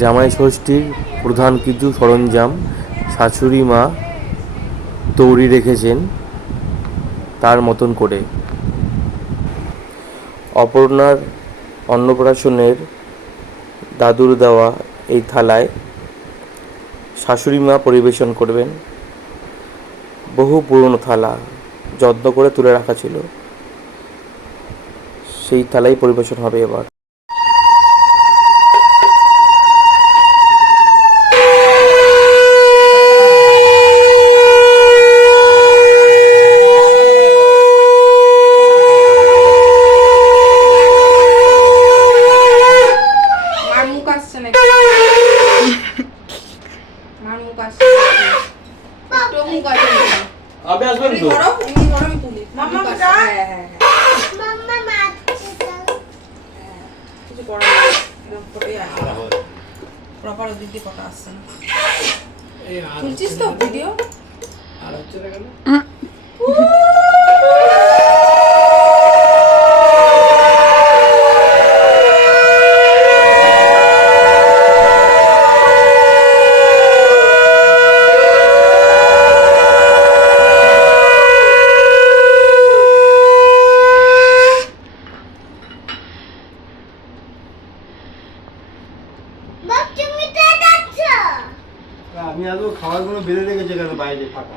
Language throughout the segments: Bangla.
জামাই ষষ্ঠীর প্রধান কিছু সরঞ্জাম শাশুড়ি মা তৈরি রেখেছেন তার মতন করে। অপর্ণার অন্নপ্রাশনের দাদুর দেওয়া এই থালায় শাশুড়ি মা পরিবেশন করবেন। বহু পুরনো থালা, যত্ন করে তুলে রাখা ছিল, সেই থালাই পরিবেশন হবে এবার। প্রপার ওদিক দিয়ে কটা আসছে না, তুলছিস তো ভিডিও আর হচ্ছে না কেন?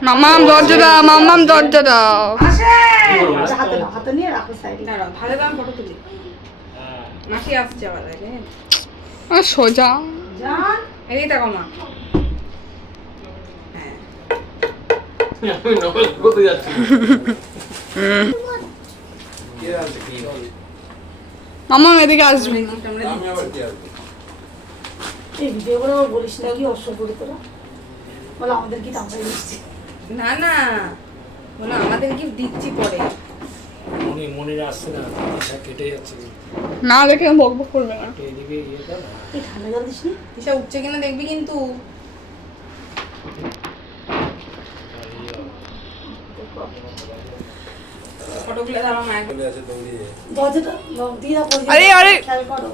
মামাম দরজা দাও, মামাম দরজা দাও। হাতে নিয়ে রাখো সাইডে। দাঁড়াও, ভালো দাম ফটো তুলি। মাসি আসছে আবার আগে। সোজা জান, এই দেখো মা। আমি নকল করতে যাচ্ছি। মামাম এদিকে আসবে। আমি আবার কি আসবো? এই ভিডিওগুলো বলিস না কি অসভ্য তোরা। বলো আমাদের কি আমরাই দিচ্ছি। না না, বলো আমাদের গিফট দিচ্ছি পরে। মনির আসছে না, কেটে যাচ্ছে। না দেখে বক বক করবে না। এদিকে ইয়ে দাও না। এই ঠান্ডা জল দিস নি? দিশা উঠছে কিনা দেখবি কিন্তু। ফটোগুলো দাও মায়ের। চলে আসে দৌড়িয়ে। দরজাটা দিয়ে দাও। আরে আরে খেয়াল করো।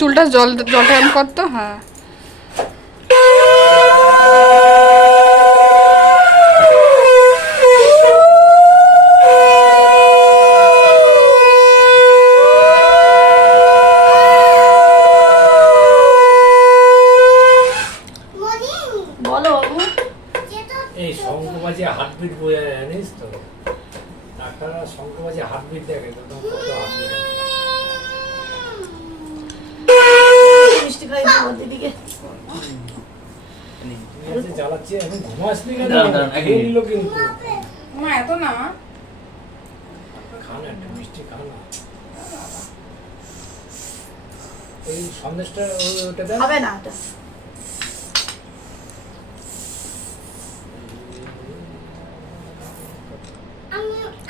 চুলটা জলটা এম করতো। হ্যাঁ এই শঙ্কবাজি হার্টবিট বোঝা যায়, জানিস তো? ডাক্তাররা শঙ্কবাজি হার্টবিট দেখে তো, কত হার্টবিট। মিষ্টি খাই দাও দিদিকে। তুই জ্বালাচ্ছি, এখন ঘুমাসনি কেন? খেয়ে নিল কিন্তু। মা এত না, খান একটা মিষ্টি খান না। ওই সন্দেশটা ওটা দেন। হবে না ওটা।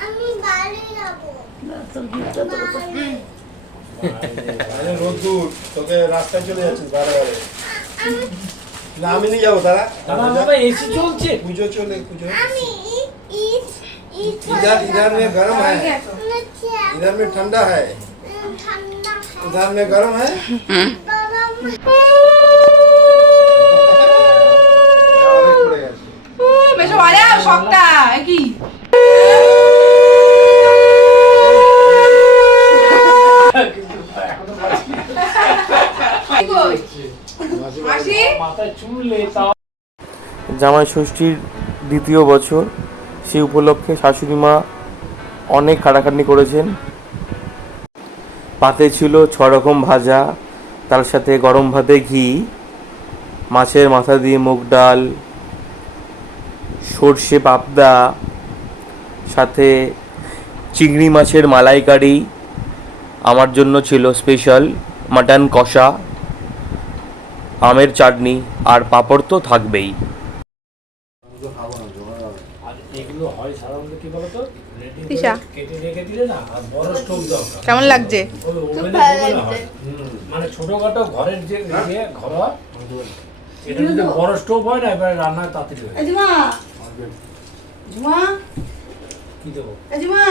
আমি বাইরে যাবো। তোর গিফটটা তো আরে রোদ্দুর, তোকে রাস্তায় চলে যাচ্ছিস বারে বারে। না আমি নিয়ে যাবো তারা। বাবা এসি চলছে। পুজো চলে, পুজো। আমি इधर में गर्म है, इधर में ठंडा है, ठंडा इधर में गर्म है। বেশ ভালো শকটা কি মাসি মাথায় চুললে তাও। জামাই ষষ্ঠীর দ্বিতীয় বছর, সেই উপলক্ষে শাশুড়ি মা অনেক কাটাকাটি করেছেন। পাতে ছিল 6 রকম ভাজা, তার সাথে গরম ভাতে ঘি, মাছের মাথা দিয়ে মুগ ডাল, সর্ষে পাবদা, সাথে চিংড়ি মাছের মালাইকারি, আমার জন্য ছিল স্পেশাল মাটন কষা, আমের চাটনি আর পাঁপড় তো থাকবেই। আর এগুলো হয় সাধারণত কি বলতো রেডি তিশা। কেটে রেখে দিলে না আর বড় স্টোভ দরকার কেমন লাগছে? ওই ওভেনে যেগুলো হয়, মানে ছোটখাটো ঘরের যে ইয়ে ঘরোয়া এটা যদি বড় স্টোভ হয় না এবারে রান্না তাড়াতাড়ি হয়। এজিমা জুমা কি দেবো এজিমা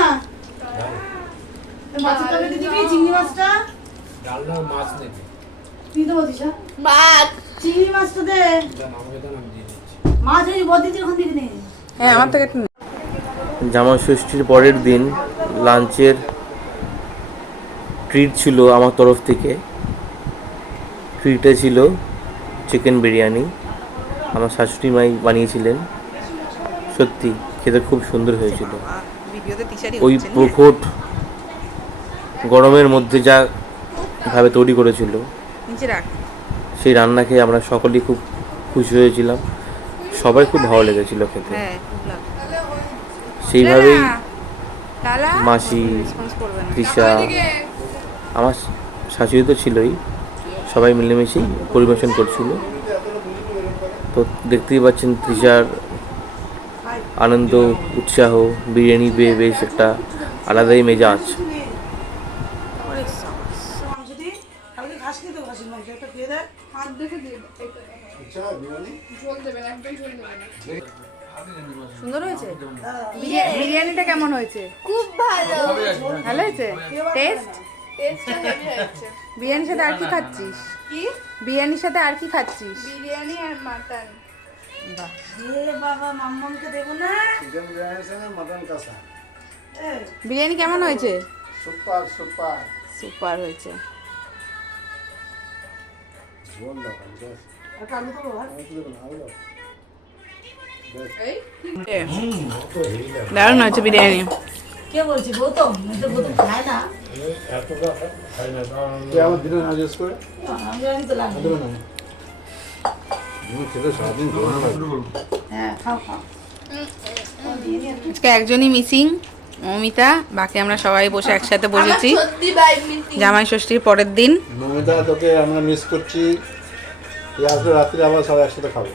মাছের তরকারি দিবি চিংড়ি মাছটা ডালনা মাছ নেবে কি দেবো দিশা ভাত চিংড়ি মাছটা দে দেন আমাকে দেন আমি দিয়ে দিচ্ছি। মাছ ওই বদিতে ওখান থেকে নে হ্যাঁ আমার থেকে জামাই ষষ্ঠীর পরের দিন লাঞ্চের ট্রিট ছিল আমার তরফ থেকে। ট্রিটে ছিল চিকেন বিরিয়ানি, আমার শাশুড়ি মাই বানিয়েছিলেন। সত্যি খেতে খুব সুন্দর হয়েছিল। ভিডিওতে তিশারি ওই প্রখর গরমের মধ্যে যা ভাবে তৈরি করেছিল নিচে রাখ। সেই রান্না খেয়ে আমরা সকলেই খুব খুশি হয়েছিলাম, সবাই খুব ভালো লেগেছিল খেতে। হ্যাঁ সেইভাবেই লালা মাসি, রেসপন্স করবে না। তৃষা, আমার শাশুড়ি তো ছিলই, সবাই মিলেমিশেই পরিবেশন করছিল। তো দেখতেই পাচ্ছেন তৃষার আনন্দ, উৎসাহ, বিরিয়ানি পেয়ে বেশ একটা আলাদাই মেজাজ। মাংস দিই কালকে খাস নি তো খাসির মাংস একটা খেয়ে দেখ সুন্দর হয়েছে? বিরিয়ানিটা কেমন হয়েছে? খুব ভালো ভালো হয়েছে? টেস্ট? টেস্টটা হেভি হয়েছে বিরিয়ানির সাথে আর কি খাচ্ছিস? কি বিরিয়ানির সাথে আর কি খাচ্ছিস? বিরিয়ানি আর মাটন বাহ, এ বাবা মাম্মামকে দেবো না চিকেন বিরিয়ানির সঙ্গে মটন কষা এ বিরিয়ানি কেমন হয়েছে? সুপার সুপার সুপার হয়েছে। ঝোল দাও বেশ একটা আলু দেবো ভাত দারুণ হয়েছে বিরিয়ানি। কে বলছি গৌতম তো গৌতম খায় না এতটা খাই না কারণ আমার দিনে না জিজ্ঞেস করে আমি জানি তো লাগবে দেবে না খেতে সারাদিন হ্যাঁ খাও খাও দিয়ে নিয়ে আজকে একজনই মিসিং, মমিতা। বাকি আমরা সবাই বসে একসাথে বসেছি সত্যি বাই মিসিং জামাই ষষ্ঠীর পরের দিন। মমিতা তোকে আমরা মিস করছি। এই আসলে রাত্রে আবার সবাই একসাথে খাবো।